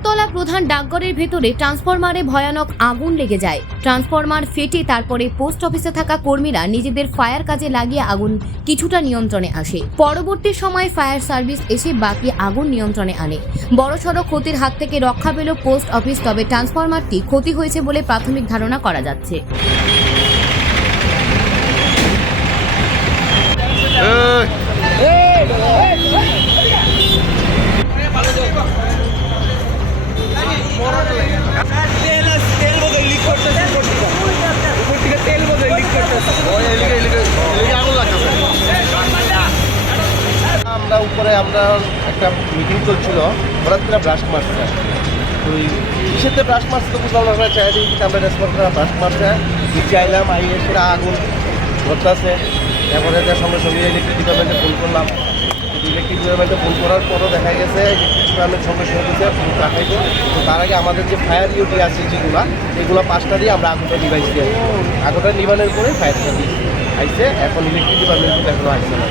আগরতলা প্রধান ডাকঘরের ভেতরে ট্রান্সফরমারে ভয়ানক আগুন লেগে যায়। ট্রান্সফরমার ফেটে তারপরে পোস্ট অফিসে থাকা কর্মীরা নিজেদের ফায়ার কাজে লাগিয়ে আগুন কিছুটা নিয়ন্ত্রণে আসে। পরবর্তী সময় ফায়ার সার্ভিস এসে বাকি আগুন নিয়ন্ত্রণে আনে। বড়সড় ক্ষতির হাত থেকে রক্ষা পেল পোস্ট অফিস, তবে ট্রান্সফরমারটি ক্ষতি হয়েছে বলে প্রাথমিক ধারণা করা যাচ্ছে। আমরা উপরে আমরা একটা মিটিং চলছিল, হঠাৎ করে ব্রাশ মারছে। তো কিসেতে ব্রাশ মারছে তো বুঝলাম না, আমরা চাই দিই আমরা রেসপন্স করে ব্রাশ মারছে। চাইলাম আইয়ে সেটা আগুন ধরতেছে। তারপরে সঙ্গে সঙ্গে ইলেকট্রিক ডিপার্টমেন্টে ফোন করলাম। ইলেকট্রিক ডিপার্টমেন্টে ফোন করার পরও দেখা গেছে ইলেকট্রিক ডিপার্টমেন্ট সঙ্গে সঙ্গে দিতে রাখাইতো। তো তার আগে আমাদের যে ফায়ার ডিউটি আছে এগুলো 5টা দিয়ে আমরা আগুনটা নিভাইস দিই। আগুনটা নিভানোর পরে ফায়ার সার্ভিস আইসে। এখন ইলেকট্রিক ডিপার্টমেন্ট এখনো আসছে না।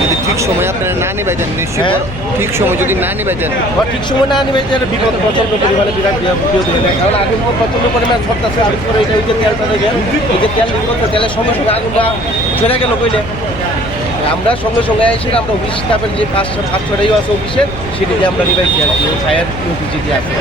যদি ঠিক সময় আপনারা না নিবাইতেন, নিশ্চয়ই ঠিক সময় যদি না নিবাইতেন বা ঠিক সময় না নিবাইতেন বিপদ প্রচণ্ড পরিমাণে বিরাট বিপদ হয়ে যায়। কারণ আগুন প্রচণ্ড পরিমাণে ছড়তেছে। আগুন করে এটা ওই যে তেলটা দেখে এই যে তেল লিক করছে, তেলের সঙ্গে সঙ্গে আগুনটা চলে গেল কইলে। আমরা সঙ্গে সঙ্গে এসে আমরা অফিস স্টাফের যে 5-6টাই আছে অফিসের, সেটিকে আমরা নিবাইছি আর কি। ফায়ার অফিস যেটি আছে।